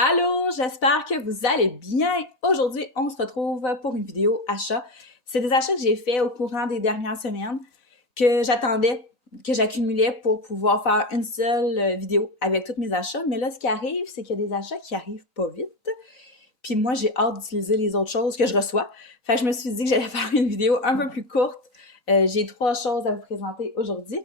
Allô, j'espère que vous allez bien. Aujourd'hui, on se retrouve pour une vidéo achat. C'est des achats que j'ai faits au courant des dernières semaines, que j'attendais, que j'accumulais pour pouvoir faire une seule vidéo avec tous mes achats. Mais là, ce qui arrive, c'est qu'il y a des achats qui arrivent pas vite. Puis moi, j'ai hâte d'utiliser les autres choses que je reçois. Fait que je me suis dit que j'allais faire une vidéo un peu plus courte. J'ai 3 choses à vous présenter aujourd'hui.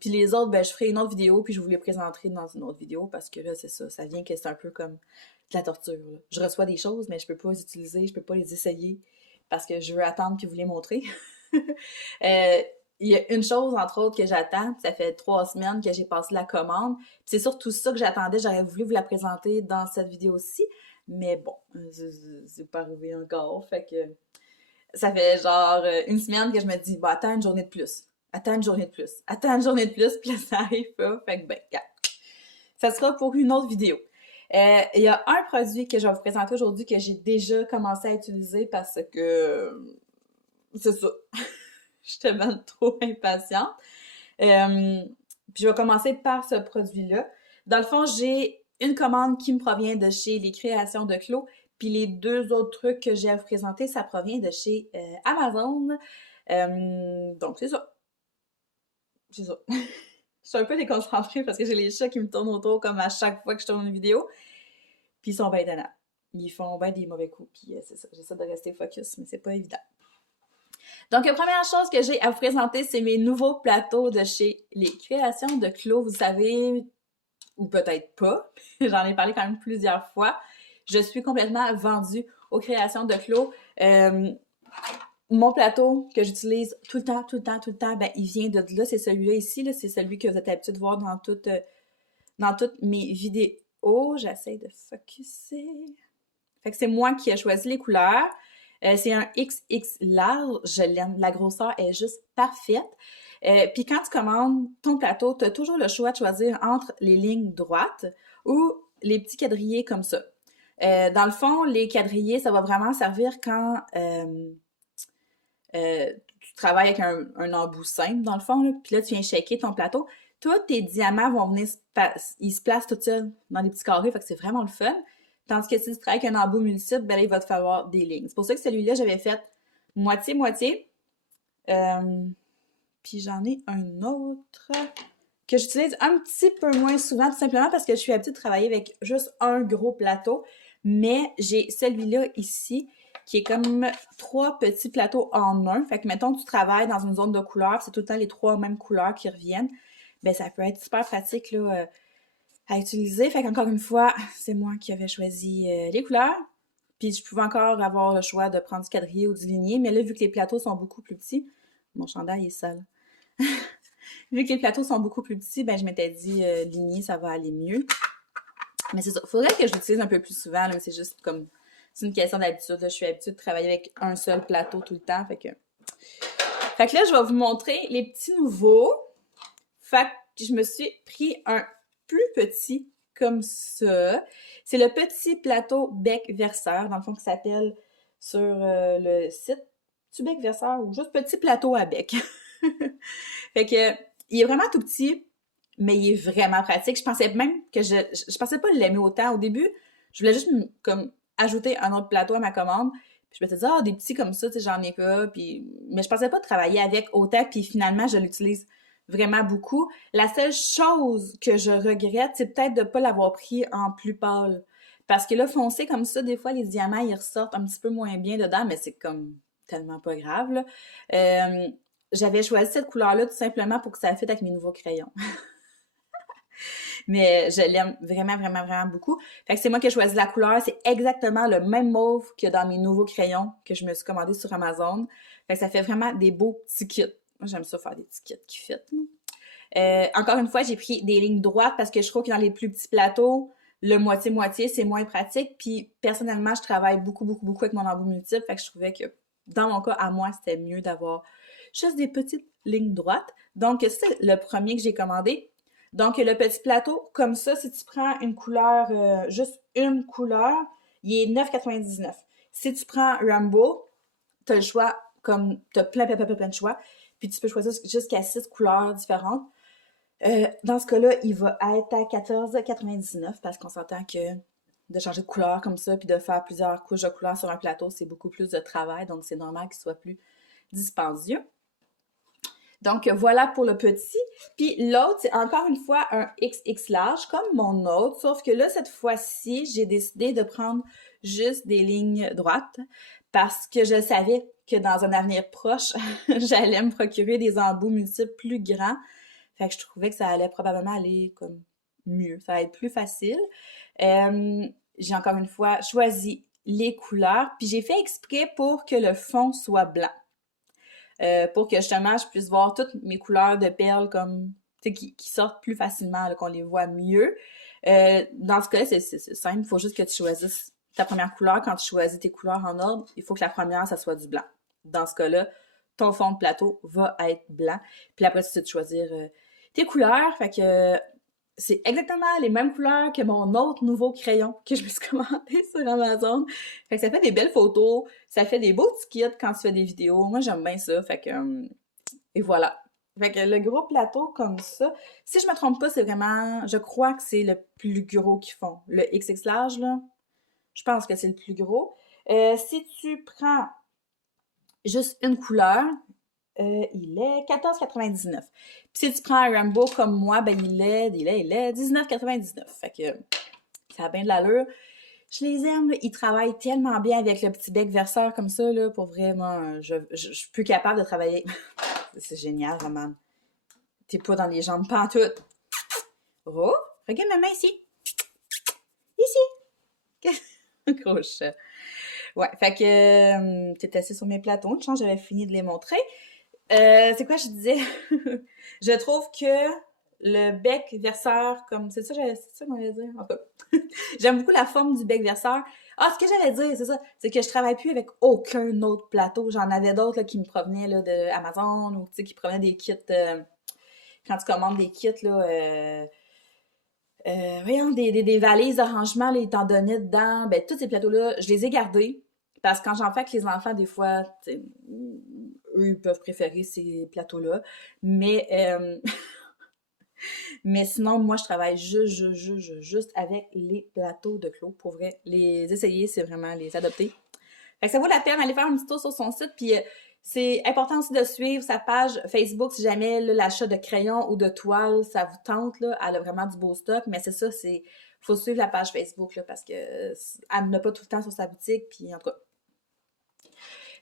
Puis les autres, ben, je ferai une autre vidéo, puis je vous les présenterai dans une autre vidéo, parce que là, c'est ça, ça vient que c'est un peu comme de la torture, là. Je reçois des choses, mais je peux pas les utiliser, je peux pas les essayer, parce que je veux attendre puis vous les montrer. Il y a une chose, entre autres, que j'attends, ça fait 3 semaines que j'ai passé la commande, puis c'est surtout ça que j'attendais, j'aurais voulu vous la présenter dans cette vidéo-ci, mais bon, c'est pas arrivé encore, fait que ça fait genre une semaine que je me dis, bah attends une journée de plus. Attends une journée de plus. Attends une journée de plus, puis là, ça arrive pas. Fait que ben, regarde. Ça sera pour une autre vidéo. Il y a un produit que je vais vous présenter aujourd'hui que j'ai déjà commencé à utiliser parce que c'est ça. J'étais même trop impatiente. Puis je vais commencer par ce produit-là. Dans le fond, j'ai une commande qui me provient de chez Les Créations de Clos, puis les 2 autres trucs que j'ai à vous présenter, ça provient de chez Amazon. Donc, c'est ça. C'est ça. Je suis un peu déconcentrée parce que j'ai les chats qui me tournent autour comme à chaque fois que je tourne une vidéo. Puis ils sont bien étonnants. Ils font bien des mauvais coups. Puis c'est ça. J'essaie de rester focus, mais c'est pas évident. Donc, la première chose que j'ai à vous présenter, c'est mes nouveaux plateaux de chez Les Créations de Clos. Vous savez, ou peut-être pas, j'en ai parlé quand même plusieurs fois. Je suis complètement vendue aux Créations de Clos. Mon plateau que j'utilise tout le temps, ben, il vient de là. C'est celui-là ici, là. C'est celui que vous êtes habitué de voir dans toutes mes vidéos. J'essaie de focusser. Fait que c'est moi qui ai choisi les couleurs. C'est un XX large. Je l'aime. La grosseur est juste parfaite. Puis quand tu commandes ton plateau, tu as toujours le choix de choisir entre les lignes droites ou les petits quadrillés comme ça. Dans le fond, les quadrillés, ça va vraiment servir quand tu travailles avec un embout simple, dans le fond, là, puis là, tu viens shaker ton plateau. Tous tes diamants vont venir, ils se placent tout seuls dans les petits carrés, fait que c'est vraiment le fun. Tandis que si tu travailles avec un embout multiple, ben là, il va te falloir des lignes. C'est pour ça que celui-là, j'avais fait moitié-moitié. Puis j'en ai un autre que j'utilise un petit peu moins souvent, tout simplement parce que je suis habituée de travailler avec juste un gros plateau. Mais j'ai celui-là ici, qui est comme 3 petits plateaux en un. Fait que, mettons, tu travailles dans une zone de couleurs, c'est tout le temps les 3 mêmes couleurs qui reviennent. Ben, ça peut être super pratique, là, à utiliser. Fait qu'encore une fois, c'est moi qui avais choisi les couleurs. Puis je pouvais encore avoir le choix de prendre du quadrillé ou du ligné. Mais là, vu que les plateaux sont beaucoup plus petits, mon chandail est sale. Vu que les plateaux sont beaucoup plus petits, ben je m'étais dit ligné, ça va aller mieux. Mais c'est ça. Faudrait que je l'utilise un peu plus souvent, là, c'est juste comme. C'est une question d'habitude. Je suis habituée de travailler avec un seul plateau tout le temps. Fait que là, je vais vous montrer les petits nouveaux. Fait que je me suis pris un plus petit comme ça. C'est le petit plateau bec verseur, dans le fond, qui s'appelle sur le site du bec verseur ou juste petit plateau à bec. Fait que il est vraiment tout petit, mais il est vraiment pratique. Je pensais même que je pensais pas l'aimer autant. Au début, je voulais juste comme ajouter un autre plateau à ma commande. Puis je me suis dit, ah, des petits comme ça, tu sais, j'en ai pas. Puis... Mais je pensais pas travailler avec autant. Puis finalement, je l'utilise vraiment beaucoup. La seule chose que je regrette, c'est peut-être de pas l'avoir pris en plus pâle. Parce que là, foncé comme ça, des fois, les diamants, ils ressortent un petit peu moins bien dedans, mais c'est comme tellement pas grave, là. J'avais choisi cette couleur-là tout simplement pour que ça fitte avec mes nouveaux crayons. Mais je l'aime vraiment beaucoup. Fait que c'est moi qui ai choisi la couleur. C'est exactement le même mauve que dans mes nouveaux crayons que je me suis commandé sur Amazon. Fait que ça fait vraiment des beaux petits kits. Moi, j'aime ça faire des petits kits qui fit. Encore une fois, j'ai pris des lignes droites parce que je trouve que dans les plus petits plateaux, le moitié-moitié, c'est moins pratique. Puis personnellement, je travaille beaucoup avec mon embout multiple. Fait que je trouvais que dans mon cas, à moi, c'était mieux d'avoir juste des petites lignes droites. Donc, c'est le premier que j'ai commandé. Donc, le petit plateau, comme ça, si tu prends une couleur, juste une couleur, il est 9,99. Si tu prends Rainbow, tu as le choix, comme tu as plein de choix, puis tu peux choisir jusqu'à 6 couleurs différentes. Dans ce cas-là, il va être à 14,99 parce qu'on s'entend que de changer de couleur comme ça, puis de faire plusieurs couches de couleurs sur un plateau, c'est beaucoup plus de travail, donc c'est normal qu'il soit plus dispendieux. Donc, voilà pour le petit. Puis l'autre, c'est encore une fois un XX large, comme mon autre, sauf que là, cette fois-ci, j'ai décidé de prendre juste des lignes droites parce que je savais que dans un avenir proche, j'allais me procurer des embouts multiples plus grands. Fait que je trouvais que ça allait probablement aller comme mieux. Ça va être plus facile. J'ai encore une fois choisi les couleurs, puis j'ai fait exprès pour que le fond soit blanc. Pour que justement je puisse voir toutes mes couleurs de perles comme qui sortent plus facilement, qu'on les voit mieux. Dans ce cas-là, c'est simple, il faut juste que tu choisisses ta première couleur. Quand tu choisis tes couleurs en ordre, il faut que la première, ça soit du blanc. Dans ce cas-là, ton fond de plateau va être blanc. Puis après, c'est de choisir tes couleurs. Fait que c'est exactement les mêmes couleurs que mon autre nouveau crayon que je me suis commandé sur Amazon. Fait que ça fait des belles photos, ça fait des beaux petits kits quand tu fais des vidéos. Moi, j'aime bien ça. Fait que, et voilà. Fait que le gros plateau comme ça, si je me trompe pas, c'est vraiment, je crois que c'est le plus gros qu'ils font. Le XX large, là, je pense que c'est le plus gros. Si tu prends juste une couleur, il est 14,99. Puis si tu prends un Rainbow comme moi, ben il est 19,99. Fait que ça a bien de l'allure. Je les aime, là. Ils travaillent tellement bien avec le petit bec verseur comme ça, là. Pour vrai, moi, je suis plus capable de travailler. C'est génial, Romane. T'es pas dans les jambes pantoute. Oh, regarde ma main ici. Ici. Gros chat. Ouais, fait que t'es assis sur mes plateaux. Une chance, j'avais fini de les montrer. C'est quoi je disais? Je trouve que le bec verseur, comme c'est ça qu'on allait dire. En tout cas, j'aime beaucoup la forme du bec verseur. Ah, ce que j'allais dire, c'est ça, c'est que je travaille plus avec aucun autre plateau. J'en avais d'autres là, qui me provenaient là, de Amazon ou qui provenaient des kits. Quand tu commandes des kits là, voyons, des valises de rangement, là, ils t'en donnaient dedans. Ben, tous ces plateaux-là, je les ai gardés. Parce que quand j'en fais avec les enfants, des fois, eux, ils peuvent préférer ces plateaux-là. Mais, mais sinon, moi, je travaille juste avec les plateaux de Clos. Pour vrai, les essayer, c'est vraiment les adopter. Fait que ça vaut la peine d'aller faire un petit tour sur son site. Puis c'est important aussi de suivre sa page Facebook si jamais l'achat de crayons ou de toiles, ça vous tente. Là, elle a vraiment du beau stock. Mais c'est ça, faut suivre la page Facebook là, parce que elle n'a pas tout le temps sur sa boutique. Puis en tout cas.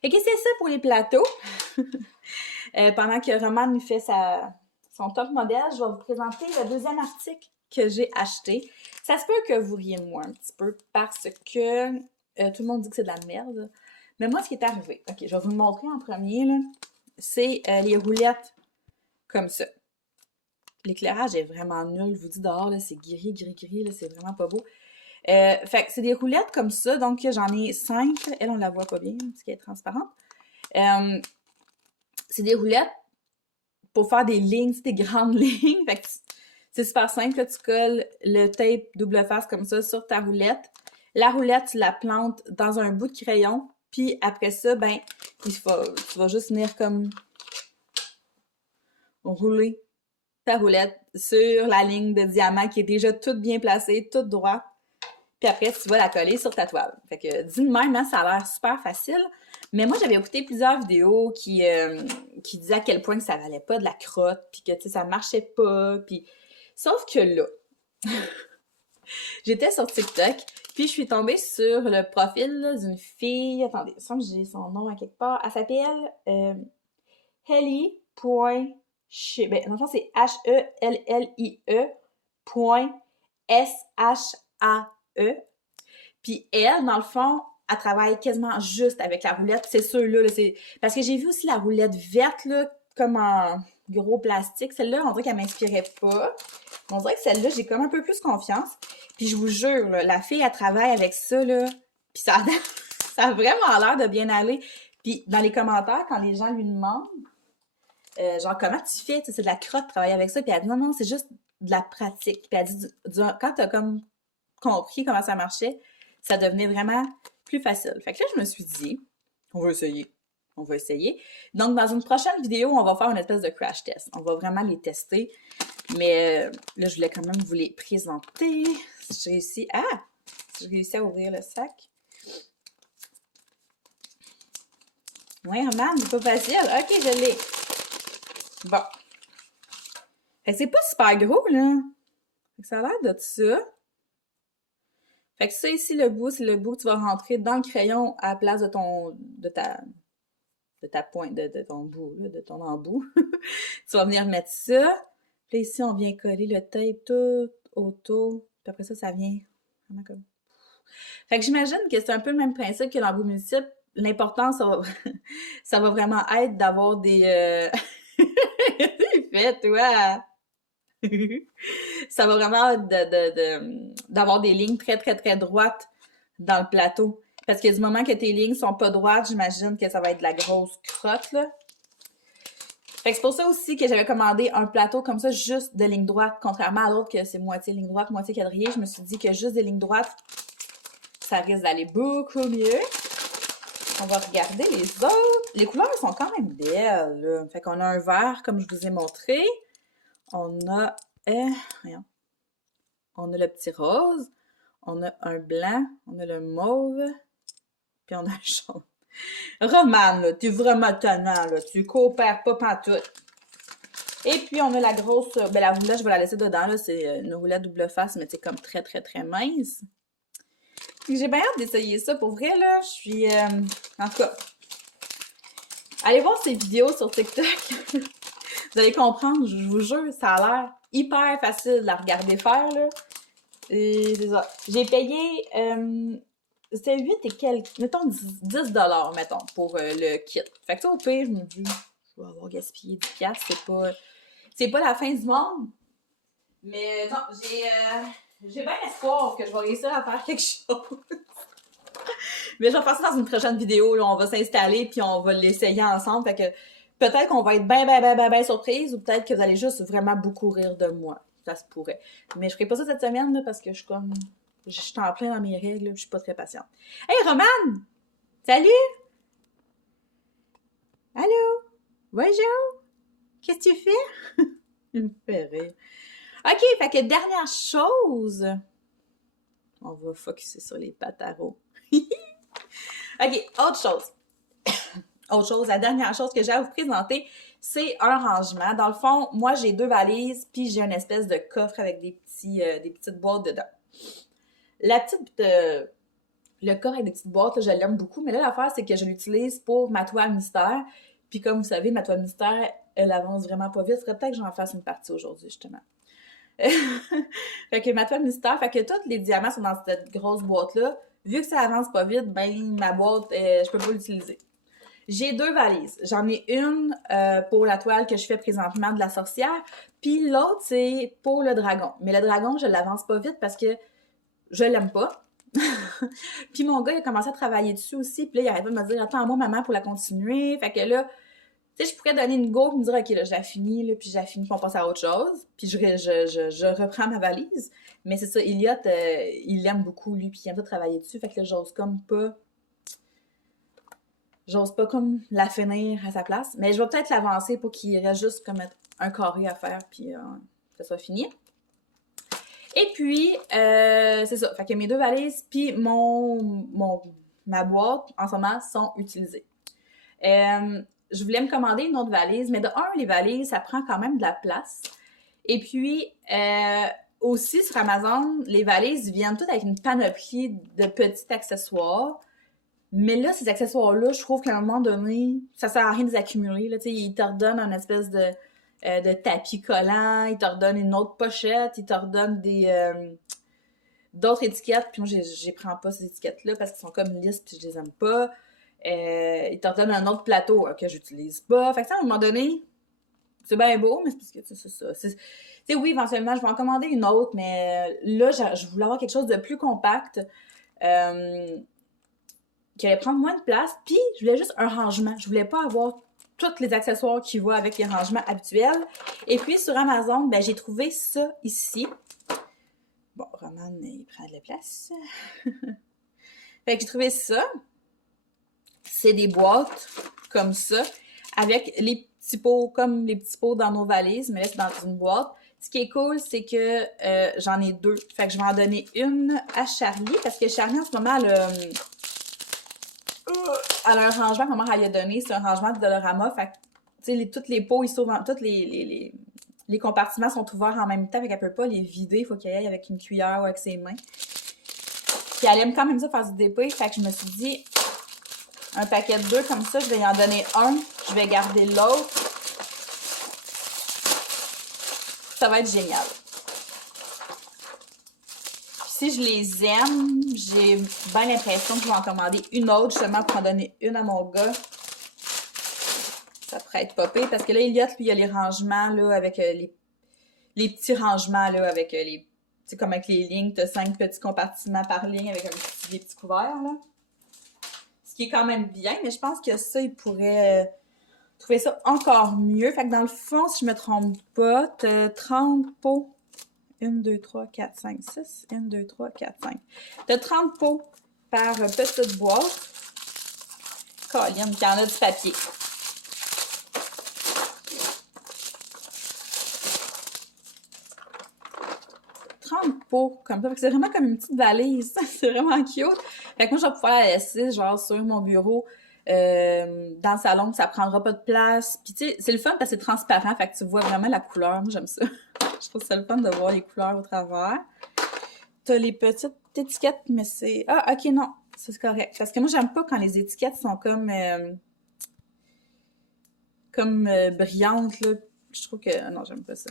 Fait que c'est ça pour les plateaux. Pendant que Romane nous fait son top modèle, je vais vous présenter le deuxième article que j'ai acheté. Ça se peut que vous riez de moi un petit peu parce que tout le monde dit que c'est de la merde. Mais moi, ce qui est arrivé, ok, je vais vous le montrer en premier, là. C'est les roulettes comme ça. L'éclairage est vraiment nul, je vous dis dehors, là, c'est gris, là, c'est vraiment pas beau. Fait que c'est des roulettes comme ça, donc j'en ai 5. Elle, on la voit pas bien, parce qu'elle est transparente. C'est des roulettes pour faire des lignes, des grandes lignes. Fait que c'est super simple, là, tu colles le tape double face comme ça sur ta roulette. La roulette, tu la plantes dans un bout de crayon, puis après ça, ben, tu vas juste venir comme rouler ta roulette sur la ligne de diamant qui est déjà toute bien placée, toute droite. Puis après, tu vas la coller sur ta toile. Fait que, dis de même, hein, ça a l'air super facile. Mais moi, j'avais écouté plusieurs vidéos qui disaient à quel point que ça valait pas de la crotte, puis que, tu sais, ça marchait pas, puis... Sauf que là, j'étais sur TikTok, puis je suis tombée sur le profil d'une fille... Attendez, je sens que j'ai son nom à quelque part. Elle s'appelle Hellie. Ben, dans le fond, c'est HELLIE.SHAE. Puis elle, dans le fond, elle travaille quasiment juste avec la roulette. C'est sûr, là, c'est... Parce que j'ai vu aussi la roulette verte, là, comme en gros plastique. Celle-là, on dirait qu'elle m'inspirait pas. On dirait que celle-là, j'ai comme un peu plus confiance. Puis je vous jure, là, la fille, elle travaille avec ça, là. Puis ça a vraiment l'air de bien aller. Puis dans les commentaires, quand les gens lui demandent, genre, comment tu fais? C'est de la crotte de travailler avec ça. Puis elle dit, non, c'est juste de la pratique. Puis elle dit, quand t'as comme compris comment ça marchait, ça devenait vraiment plus facile. Fait que là, je me suis dit, on va essayer. On va essayer. Donc, dans une prochaine vidéo, on va faire une espèce de crash test. On va vraiment les tester. Mais là, je voulais quand même vous les présenter. J'ai réussi à... J'ai réussi à ouvrir le sac. Ouais, Roman, c'est pas facile. Ok, je l'ai. Bon. Fait que c'est pas super gros, là. Fait que ça a l'air de ça. Fait que ça ici, le bout, c'est le bout que tu vas rentrer dans le crayon à la place de ta pointe, de ton bout, là, de ton embout. Tu vas venir mettre ça. Puis là, ici, on vient coller le tape tout autour. Puis après ça, ça vient vraiment comme... Fait que j'imagine que c'est un peu le même principe que l'embout multiple. L'important, ça va vraiment être d'avoir des... Fait, toi! Ça va vraiment d'avoir des lignes très, très, très droites dans le plateau. Parce que du moment que tes lignes sont pas droites, j'imagine que ça va être de la grosse crotte, là. Fait que c'est pour ça aussi que j'avais commandé un plateau comme ça, juste de lignes droites, contrairement à l'autre que c'est moitié ligne droite, moitié quadrillé. Je me suis dit que juste des lignes droites, ça risque d'aller beaucoup mieux. On va regarder les autres. Les couleurs sont quand même belles, là. Fait qu'on a un vert, comme je vous ai montré. On a... Voyons. On a le petit rose. On a un blanc. On a le mauve. Puis on a un jaune. Romane, là, t'es vraiment tannant, là. Tu coopères pas pantoute. Et puis, on a la grosse... Ben, la roulette, je vais la laisser dedans, là. C'est une roulette double face, mais c'est comme très, très, très mince. J'ai bien hâte d'essayer ça. Pour vrai, là, je suis... En tout cas, allez voir ces vidéos sur TikTok. Vous allez comprendre, je vous jure, ça a l'air hyper facile de la regarder faire, là. Et c'est ça. J'ai payé... c'était 8 et quelques... Mettons 10 mettons, pour le kit. Fait que ça, au pire, je me dis... Je vais avoir gaspillé 10 piastres, c'est pas la fin du monde. Mais non, j'ai bien espoir que je vais réussir à faire quelque chose. Mais je vais faire ça dans une prochaine vidéo, là. On va s'installer puis on va l'essayer ensemble. Fait que peut-être qu'on va être bien surprise ou peut-être que vous allez juste vraiment beaucoup rire de moi. Ça se pourrait. Mais je ferai pas ça cette semaine, là, parce que je suis comme... Je suis en plein dans mes règles, là, je suis pas très patiente. Hey, Romane! Salut! Allô? Bonjour! Qu'est-ce que tu fais? Il me fait rire. OK, fait que dernière chose... On va focusser sur les pataros. OK, autre chose. Autre chose, la dernière chose que j'ai à vous présenter, c'est un rangement. Dans le fond, moi, j'ai 2 valises, puis j'ai une espèce de coffre avec des petites boîtes dedans. Le coffre avec des petites boîtes, là, je l'aime beaucoup, mais là, l'affaire, c'est que je l'utilise pour ma toile mystère. Puis comme vous savez, ma toile mystère, elle avance vraiment pas vite. Il faudrait peut-être que j'en fasse une partie aujourd'hui, justement. Fait que ma toile mystère, fait que tous les diamants sont dans cette grosse boîte-là. Vu que ça avance pas vite, ben ma boîte, je peux pas l'utiliser. J'ai 2 valises. J'en ai une pour la toile que je fais présentement de la sorcière, puis l'autre, c'est pour le dragon. Mais le dragon, je l'avance pas vite parce que je l'aime pas. Puis mon gars, il a commencé à travailler dessus aussi, puis là, il arrête pas de me dire « Attends-moi, maman, pour la continuer. » Fait que là, tu sais, je pourrais donner une go et me dire « Ok, là, je la finis, là, puis je la finis, puis on passe à autre chose. » Puis je reprends ma valise. Mais c'est ça, Elliot, il l'aime beaucoup, lui, puis il aime ça travailler dessus. Fait que là, j'ose pas comme la finir à sa place. Mais je vais peut-être l'avancer pour qu'il reste juste comme un carré à faire, puis que ça soit fini. Et puis, c'est ça. Fait que mes 2 valises, puis ma boîte, en ce moment, sont utilisées. Je voulais me commander une autre valise, mais de un, les valises, ça prend quand même de la place. Et puis, aussi, sur Amazon, les valises viennent toutes avec une panoplie de petits accessoires. Mais là, ces accessoires-là, je trouve qu'à un moment donné, ça sert à rien de les accumuler. Là, ils te redonnent une espèce de tapis collant, ils te redonnent une autre pochette, ils te redonnent d'autres étiquettes. Puis moi, je prends pas ces étiquettes-là parce qu'ils sont comme lisses puis je les aime pas. Ils te redonnent un autre plateau que j'utilise pas. Fait que ça, à un moment donné, c'est bien beau, mais c'est parce que c'est ça. Tu sais, oui, éventuellement, je vais en commander une autre, mais là, je voulais avoir quelque chose de plus compact. Qui allait prendre moins de place, puis je voulais juste un rangement. Je voulais pas avoir tous les accessoires qui vont avec les rangements habituels. Et puis, sur Amazon, ben, j'ai trouvé ça ici. Bon, Roman, il prend de la place. Fait que j'ai trouvé ça. C'est des boîtes comme ça, avec les petits pots, comme les petits pots dans nos valises, mais là, c'est dans une boîte. Ce qui est cool, c'est que j'en ai 2. Fait que je vais en donner une à Charlie, parce que Charlie, en ce moment, elle a un rangement que ma mère elle lui a donné. C'est un rangement de Dollarama. Fait que, tu sais, toutes les pots, ils s'ouvrent, tous les compartiments sont ouverts en même temps. Fait qu'elle peut pas les vider. Il faut qu'elle aille avec une cuillère ou avec ses mains. Puis elle aime quand même ça faire du DP. Fait que je me suis dit, un paquet de 2 comme ça, je vais y en donner un. Je vais garder l'autre. Ça va être génial. Puis si je les aime, j'ai bien l'impression que je vais en commander une autre, justement, pour en donner une à mon gars. Ça pourrait être popé, parce que là, Elliot, lui, il y a les rangements, là, avec les petits rangements, là, avec les... Tu sais, comme avec les lignes, tu as 5 petits compartiments par ligne avec des petits couverts, là. Ce qui est quand même bien, mais je pense que ça, il pourrait trouver ça encore mieux. Fait que dans le fond, si je me trompe pas, t'as 30 pots. 1, 2, 3, 4, 5, 6. 1, 2, 3, 4, 5. T'as 30 pots par petite boîte. Colline, qui en a du papier. Pots comme ça. Fait que c'est vraiment comme une petite valise. C'est vraiment cute. Fait que moi, je vais pouvoir la laisser genre sur mon bureau dans le salon. Ça prendra pas de place. Puis tu sais, c'est le fun parce que c'est transparent. Fait que tu vois vraiment la couleur. Moi, j'aime ça. Je trouve ça le fun de voir les couleurs au travers. T'as les petites étiquettes, mais c'est... Ah, ok, non. C'est correct. Parce que moi, j'aime pas quand les étiquettes sont comme brillantes, là. Je trouve que... Non, j'aime pas ça.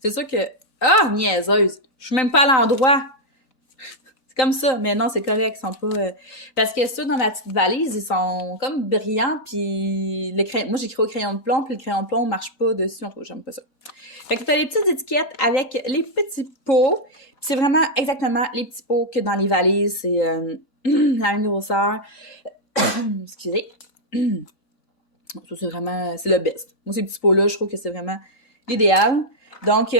C'est sûr que... Ah, niaiseuse! Je suis même pas à l'endroit! C'est comme ça, mais non, c'est correct, ils sont pas... Parce que ceux dans la petite valise, ils sont comme brillants, puis moi, j'écris au crayon de plomb, puis le crayon de plomb marche pas dessus, en tout cas, j'aime pas ça. Fait que t'as les petites étiquettes avec les petits pots, puis c'est vraiment exactement les petits pots que dans les valises, c'est la même grosseur. Excusez. Ça, c'est vraiment... C'est le best. Moi, ces petits pots-là, je trouve que c'est vraiment l'idéal. Donc...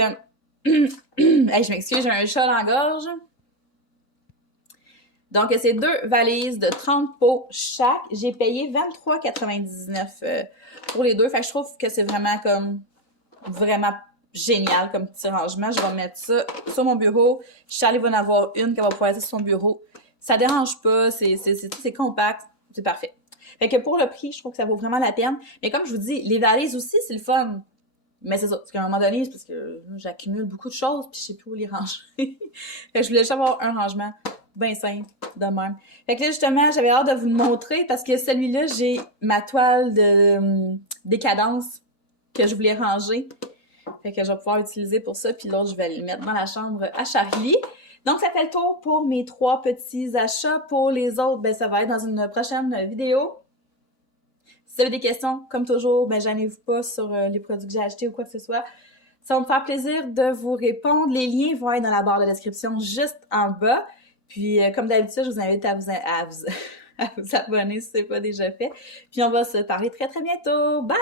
hey, je m'excuse, j'ai un chat dans la gorge. Donc, c'est 2 valises de 30 pots chaque. J'ai payé 23,99 pour les 2. Fait que je trouve que c'est vraiment vraiment génial comme petit rangement. Je vais mettre ça sur mon bureau. Charlie va en avoir une qui va pouvoir être sur son bureau. Ça dérange pas, c'est compact, c'est parfait. Fait que pour le prix, je trouve que ça vaut vraiment la peine. Mais comme je vous dis, les valises aussi, c'est le fun. Mais c'est ça, parce qu'à un moment donné, c'est parce que j'accumule beaucoup de choses, puis je sais plus où les ranger. Fait que je voulais juste avoir un rangement bien simple, de même. Fait que là, justement, j'avais hâte de vous le montrer, parce que celui-là, j'ai ma toile de décadence que je voulais ranger. Fait que je vais pouvoir l'utiliser pour ça, puis l'autre, je vais le mettre dans la chambre à Charlie. Donc, ça fait le tour pour mes 3 petits achats. Pour les autres, ben ça va être dans une prochaine vidéo. Si vous avez des questions, comme toujours, ben gênez-vous pas sur les produits que j'ai achetés ou quoi que ce soit. Ça va me faire plaisir de vous répondre. Les liens vont être dans la barre de description juste en bas. Puis, comme d'habitude, je vous invite à vous abonner si ce n'est pas déjà fait. Puis, on va se parler très, très bientôt. Bye!